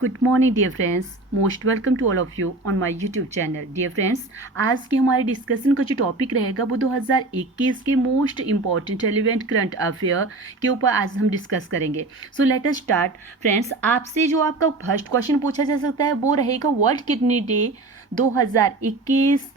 Good morning dear friends, most welcome to all of you on my YouTube channel. Dear friends, आज की हमारे discussion का जो topic रहेगा वो 2021 के most important relevant current affair के ऊपर आज हम डिस्कस करेंगे। So let us start. Friends, आपसे जो आपका फर्स्ट क्वेश्चन पूछा जा सकता है वो रहेगा वर्ल्ड किडनी डे 2021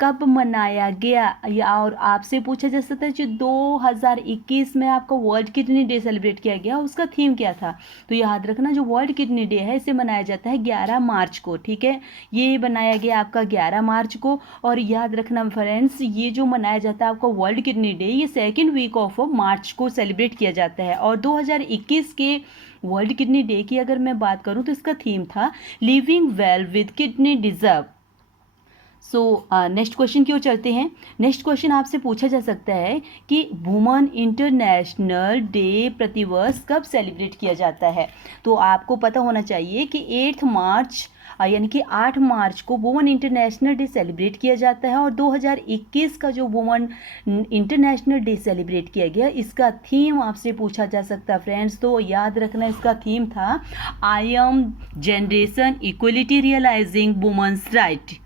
कब मनाया गया, या और आपसे पूछा जा सकता है जो 2021 में आपका वर्ल्ड किडनी डे सेलिब्रेट किया गया उसका थीम क्या था। तो याद रखना, जो वर्ल्ड किडनी डे है इसे मनाया जाता है 11 मार्च को। ठीक है, ये बनाया गया आपका 11 मार्च को। और याद रखना फ्रेंड्स, ये जो मनाया जाता है आपका वर्ल्ड किडनी डे ये सेकेंड वीक ऑफ मार्च को सेलिब्रेट किया जाता है। और 2021 के वर्ल्ड किडनी डे की अगर मैं बात करूँ तो इसका थीम था living well with kidney deserve. So next question की ओर चलते हैं। नेक्स्ट क्वेश्चन आपसे पूछा जा सकता है कि वुमेन इंटरनेशनल डे प्रतिवर्ष कब सेलिब्रेट किया जाता है। तो आपको पता होना चाहिए कि 8 मार्च यानी कि 8 मार्च को वुमेन इंटरनेशनल डे सेलिब्रेट किया जाता है। और 2021 का जो वुमेन इंटरनेशनल डे सेलिब्रेट किया गया इसका थीम आपसे पूछा जा सकता है फ्रेंड्स। तो याद रखना, इसका थीम था I am generation equality realising women's right.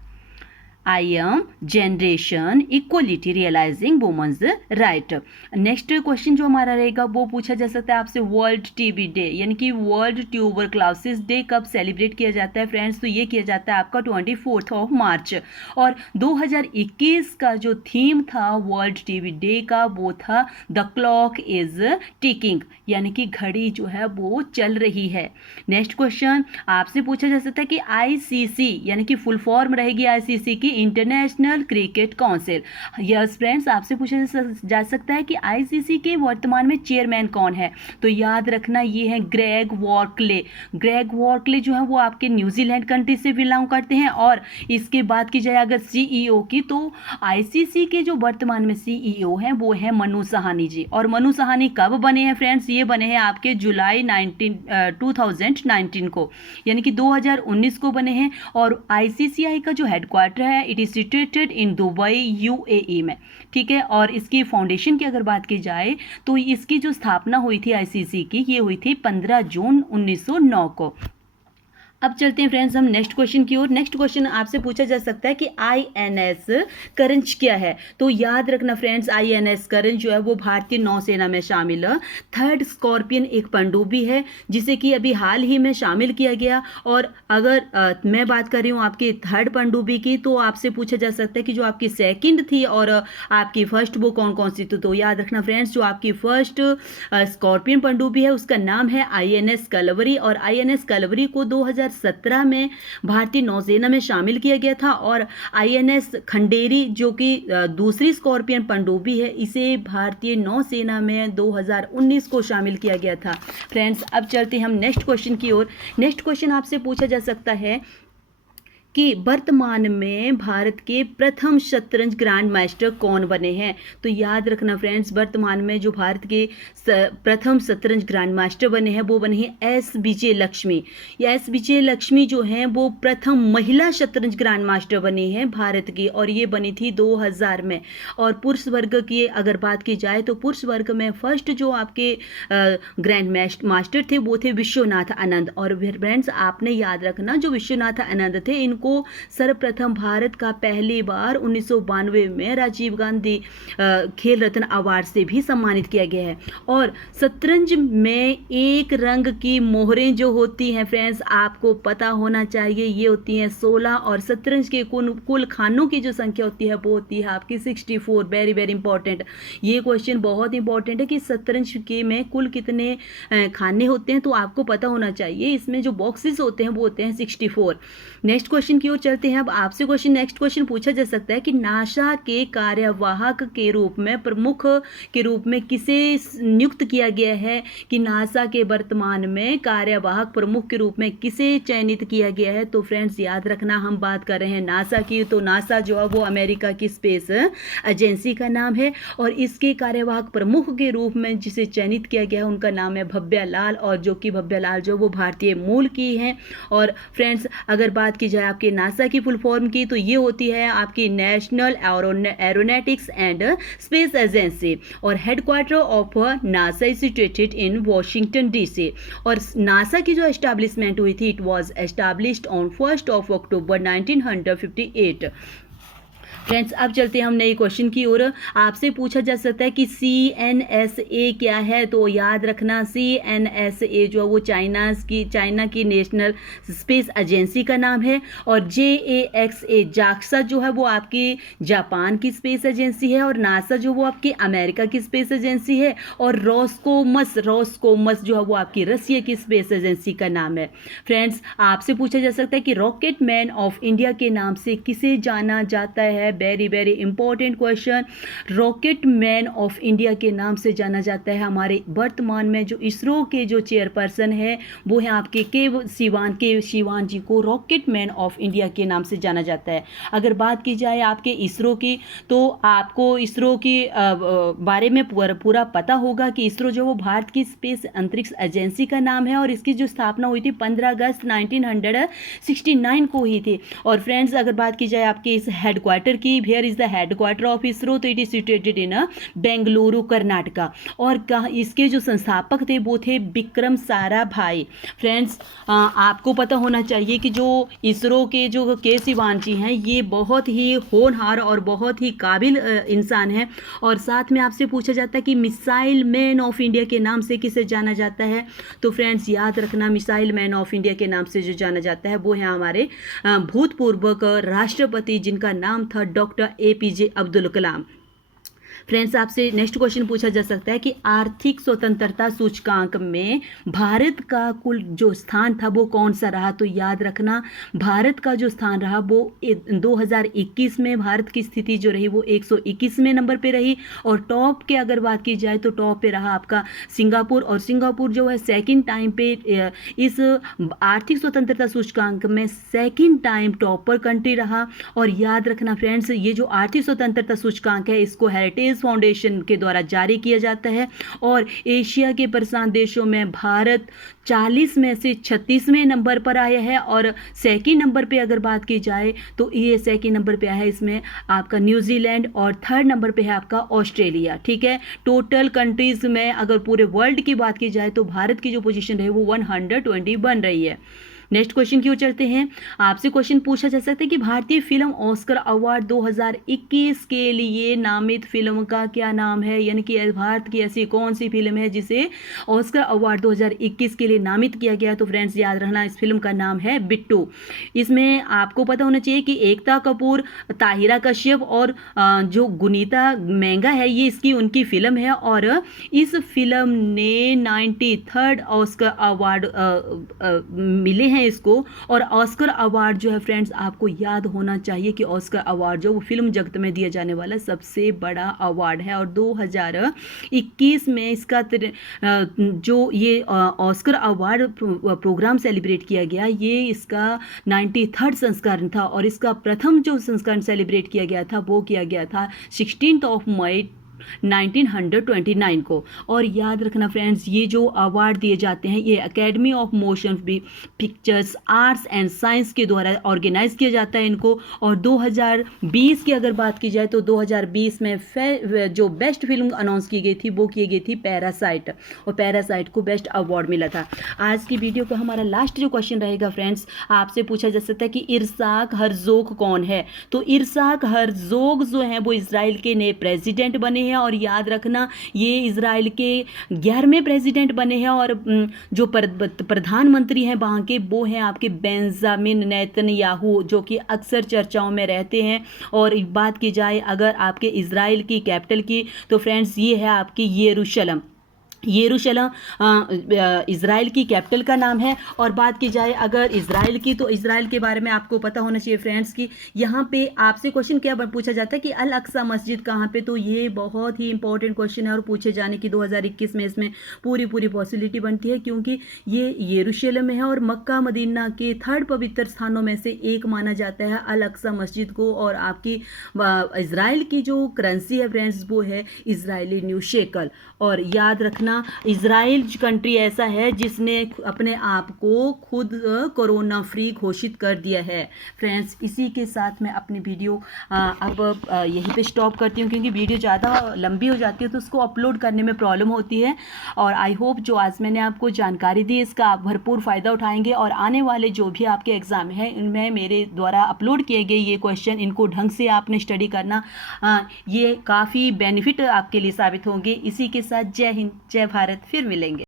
I am generation equality realising women's right. Next question जो हमारा रहेगा वो पूछा जा सकता है आपसे वर्ल्ड टीबी डे यानी कि वर्ल्ड ट्यूबरक्लोसिस डे कब सेलिब्रेट किया जाता है फ्रेंड्स। तो ये किया जाता है आपका 24 मार्च। और 2021 का जो थीम था वर्ल्ड टीबी डे का वो था द क्लॉक इज टिकिंग, यानी कि घड़ी जो है वो चल रही है। नेक्स्ट क्वेश्चन आपसे पूछा जा सकता है कि आईसीसी यानी कि फुल फॉर्म रहेगी आईसीसी की international cricket council. Yes friends, आपसे पूछा जा सकता है कि आईसीसी के वर्तमान में चेयरमैन कौन है। तो याद रखना ये है ग्रेग वॉर्कले। ग्रेग वॉर्कले जो है वो आपके न्यूजीलैंड कंट्री से बिलोंग करते हैं। और इसके बाद की जाए अगर सीईओ की, तो आईसीसी के जो वर्तमान में सीईओ हैं वो है मनु सहानी जी। और मनु सहानी कब बने हैं फ्रेंड्स, ये बने हैं आपके जुलाई 2019 को, यानी कि 2019 को बने हैं। और आईसीसीआई का जो हेडक्वार्टर है it is situated in Dubai UAE में। ठीक है, और इसकी फाउंडेशन की अगर बात की जाए तो इसकी जो स्थापना हुई थी आईसीसी की, ये हुई थी 15 जून 1909 को। अब चलते हैं फ्रेंड्स हम नेक्स्ट क्वेश्चन की ओर। नेक्स्ट क्वेश्चन आपसे पूछा जा सकता है कि आईएनएस करंज क्या है। तो याद रखना फ्रेंड्स, आईएनएस करंज जो है वो भारतीय नौसेना में शामिल है। थर्ड स्कॉर्पियन एक पनडुब्बी है जिसे कि अभी हाल ही में शामिल किया गया। और अगर मैं बात कर रही हूँ आपकी थर्ड पनडुब्बी की, तो आपसे पूछा जा सकता है कि जो आपकी सेकंड थी और आपकी फर्स्ट वो कौन कौन सी थी। तो याद रखना फ्रेंड्स, जो आपकी फर्स्ट स्कॉर्पियन पनडुब्बी है उसका नाम है आईएनएस कलवरी। और आईएनएस कलवरी को 2017 में भारतीय नौसेना में शामिल किया गया था। और आईएनएस खंडेरी जो कि दूसरी स्कॉर्पियन पनडुब्बी है, इसे भारतीय नौसेना में 2019 को शामिल किया गया था। फ्रेंड्स, अब चलते हैं हम नेक्स्ट क्वेश्चन की ओर। नेक्स्ट क्वेश्चन आपसे पूछा जा सकता है कि वर्तमान में भारत के प्रथम शतरंज ग्रैंड मास्टर कौन बने हैं। तो याद रखना फ्रेंड्स, वर्तमान में जो भारत के प्रथम शतरंज ग्रैंड मास्टर बने हैं वो बने हैं एस विजय लक्ष्मी। या एस विजय लक्ष्मी जो हैं वो प्रथम महिला शतरंज ग्रैंड मास्टर बनी हैं भारत की, और ये बनी थी 2000 में। और पुरुष वर्ग की अगर बात की जाए तो पुरुष वर्ग में फर्स्ट जो आपके ग्रैंड मास्टर थे वो थे विश्वनाथ आनंद। और फ्रेंड्स, आपने याद रखना जो विश्वनाथ आनंद थे इनको सर्वप्रथम भारत का पहली बार 1992 में राजीव गांधी खेल रत्न अवार्ड से भी सम्मानित किया गया है। और शतरंज में एक रंग की मोहरें जो होती हैं फ्रेंड्स, आपको पता होना चाहिए ये होती हैं 16। और शतरंज के कुल खानों की जो संख्या होती है वो होती है आपकी 64। वेरी वेरी इंपॉर्टेंट, ये क्वेश्चन बहुत इंपॉर्टेंट है कि शतरंज के में कुल कितने खाने होते हैं, तो आपको पता होना चाहिए। इसमें जो बॉक्सेस होते हैं वो होते हैं 64। नेक्स्ट क्वेश्चन की ओर चलते हैं। अब आपसे नेक्स्ट क्वेश्चन पूछा जा सकता है कि नासा के कार्यवाहक के रूप में प्रमुख के रूप में किसे नियुक्त किया गया है। कि नासा के वर्तमान में कार्यवाहक प्रमुख के रूप में किसे चयनित किया गया है। तो फ्रेंड्स, याद रखना हम बात कर रहे हैं नासा की। तो नासा जो है वो अमेरिका की स्पेस एजेंसी का नाम है। और इसके कार्यवाहक प्रमुख के रूप में जिसे चयनित किया गया है उनका नाम है भव्या लाल। और जो कि भव्या लाल जो वो भारतीय मूल की हैं। और फ्रेंड्स, अगर बात की जाए आपके आपके नासा की फुल फॉर्म की, तो ये होती है आपकी national aeronautics and space agency, और headquarter of NASA is situated in Washington DC. और नासा की जो एस्टैब्लिशमेंट हुई थी, it was established on 1 October 1958। Friends, अब चलते हैं हम नए क्वेश्चन की ओर। आपसे पूछा जा सकता है कि CNSA क्या है, तो याद रखना CNSA जो है वो चाइना की नेशनल स्पेस एजेंसी का नाम है, और JAXA जाक्सा जो है वो आपकी जापान की स्पेस एजेंसी है, और नासा जो वो आपकी अमेरिका की स्पेस एजेंसी है, और रोस्कोमस जो है वो आपकी रसिया की स्पेस एजेंसी का नाम है। फ्रेंड्स, आपसे पूछा जा सकता है कि रॉकेट मैन ऑफ इंडिया के नाम से किसे जाना जाता है। Very very important question. Rocket man of India के नाम से जाना जाता है हमारे वर्तमान में जो इसरो के जो चेयरपर्सन है वो है आपके के सिवान जी को रॉकेट मैन ऑफ इंडिया के नाम से जाना जाता है। अगर बात की जाए आपके इसरो की, तो आपको इसरो के बारे में पूरा पता होगा कि इसरो जो वो भारत की स्पेस अंतरिक्ष एजेंसी का नाम है, और इसकी जो स्थापना हुई थी 15 अगस्त 1969 को हुई थी। और फ्रेंड्स, अगर बात की जाए आपके इस हेडक्वार्टर की, where is the headquarter of ISRO, तो it is situated in Bengaluru Karnataka. और इसके जो संस्थापक थे वो थे विक्रम साराभाई। फ्रेंड्स, आपको पता होना चाहिए कि जो इसरो के जो के सिवान जी हैं ये बहुत ही होनहार और बहुत ही काबिल इंसान हैं। और साथ में आपसे पूछा जाता है कि मिसाइल मैन ऑफ इंडिया के नाम से किसे जाना जाता है, तो फ्रेंड्स याद रखना मिसाइल मैन ऑफ इंडिया के नाम से जो जाना जाता है वो है हमारे भूतपूर्व राष्ट्रपति जिनका नाम था doctor APJ Abdul Kalam. Friends, आपसे नेक्स्ट क्वेश्चन पूछा जा सकता है कि आर्थिक स्वतंत्रता सूचकांक में भारत का कुल जो स्थान था वो कौन सा रहा, तो याद रखना भारत का जो स्थान रहा वो 2021 में भारत की स्थिति जो रही वो 121वें नंबर पे रही। और टॉप के अगर बात की जाए तो टॉप पे रहा आपका सिंगापुर, और सिंगापुर जो है सेकंड टाइम पे इस आर्थिक स्वतंत्रता सूचकांक में सेकंड टाइम टॉपर कंट्री रहा। और याद रखना फ्रेंड्स, ये जो आर्थिक स्वतंत्रता सूचकांक है इसको हेरिटेज फाउंडेशन के द्वारा जारी किया जाता है, और एशिया के प्रशांत देशों में भारत 40 में से 36वें नंबर पर आया है। और सेकंड नंबर पे अगर बात की जाए तो ये सेकंड नंबर पे है इसमें आपका न्यूजीलैंड, और थर्ड नंबर पे है आपका ऑस्ट्रेलिया। ठीक है, टोटल कंट्रीज में अगर पूरे वर्ल्ड की बात की जाए तो भारत की जो पोजीशन है वो 120 बन रही है। नेक्स्ट क्वेश्चन की ओर चलते हैं। आपसे क्वेश्चन पूछा जा सकता है कि भारतीय फिल्म ऑस्कर अवार्ड 2021 के लिए नामित फिल्म का क्या नाम है, यानी कि भारत की ऐसी कौन सी फिल्म है जिसे ऑस्कर अवार्ड 2021 के लिए नामित किया गया। तो फ्रेंड्स याद रखना इस फिल्म का नाम है बिट्टू। इसमें आपको पता होना चाहिए कि एकता कपूर, ताहिरा कश्यप और जो गुनीता मेंगा है ये इसकी उनकी फिल्म है, और इस फिल्म ने 93rd ऑस्कर अवार्ड मिले हैं इसको। और ऑस्कर अवार्ड जो है फ्रेंड्स आपको याद होना चाहिए कि ऑस्कर अवार्ड जो वो फिल्म जगत में दिया जाने वाला सबसे बड़ा अवार्ड है, और 2021 में इसका जो ये ऑस्कर अवार्ड प्रोग्राम सेलिब्रेट किया गया, ये इसका 93rd संस्करण था, और इसका प्रथम जो संस्करण सेलिब्रेट किया गया था वो किया गया था 16 मई 1929 को। और याद रखना फ्रेंड्स, ये जो अवार्ड दिए जाते हैं ये academy of motion pictures arts and science के द्वारा ऑर्गेनाइज किया जाता है इनको। और 2020 की अगर बात की जाए तो 2020 में जो बेस्ट फिल्म अनाउंस की गई थी वो की गई थी पैरासाइट, और पैरासाइट को बेस्ट अवार्ड मिला था। आज की वीडियो का हमारा लास्ट जो क्वेश्चन रहेगा फ्रेंड्स, आपसे पूछा जा सकता है कि इरसाक हर्जोग कौन है। तो इरसाक हर्जोग जो है वो इसराइल के नए प्रेसिडेंट बने हैं, और याद रखना ये इजराइल के 11वें प्रेसिडेंट बने हैं। और जो प्रधानमंत्री हैं वहाँ के वो हैं आपके बेंजामिन नेतन्याहू, जो कि अक्सर चर्चाओं में रहते हैं। और बात की जाए अगर आपके इजराइल की कैपिटल की, तो फ्रेंड्स ये है आपकी यरूशलेम। इजराइल की कैपिटल का नाम है। और बात की जाए अगर इजराइल की, तो इजराइल के बारे में आपको पता होना चाहिए फ्रेंड्स कि यहाँ पे आपसे क्वेश्चन क्या पूछा जाता है कि अल अक्सा मस्जिद कहाँ पे, तो ये बहुत ही इंपॉर्टेंट क्वेश्चन है, और पूछे जाने की 2021 में इसमें पूरी पॉसिबिलिटी बनती है, क्योंकि ये यरूशलेम में है और मक्का मदीना के 3rd पवित्र स्थानों में से एक माना जाता है अल अक्सा मस्जिद को। और आपकी इजराइल की जो करेंसी है फ्रेंड्स वो है इजरायली न्यू शेकल। और याद रखना अपना इज़राइल कंट्री ऐसा है जिसने अपने आप को खुद कोरोना फ्री घोषित कर दिया है। फ्रेंड्स, इसी के साथ मैं अपनी वीडियो अब यहीं पे स्टॉप करती हूँ, क्योंकि वीडियो ज़्यादा लंबी हो जाती है तो उसको अपलोड करने में प्रॉब्लम होती है। और आई होप जो आज मैंने आपको जानकारी दी इसका आप भरपूर फ़ायदा उठाएंगे, और आने वाले जो भी आपके एग्ज़ाम हैं इनमें मेरे द्वारा अपलोड किए गए ये क्वेश्चन, इनको ढंग से आपने स्टडी करना, ये काफ़ी बेनिफिट आपके लिए साबित होंगे। इसी के साथ जय हिंद, जय भारत, फिर मिलेंगे।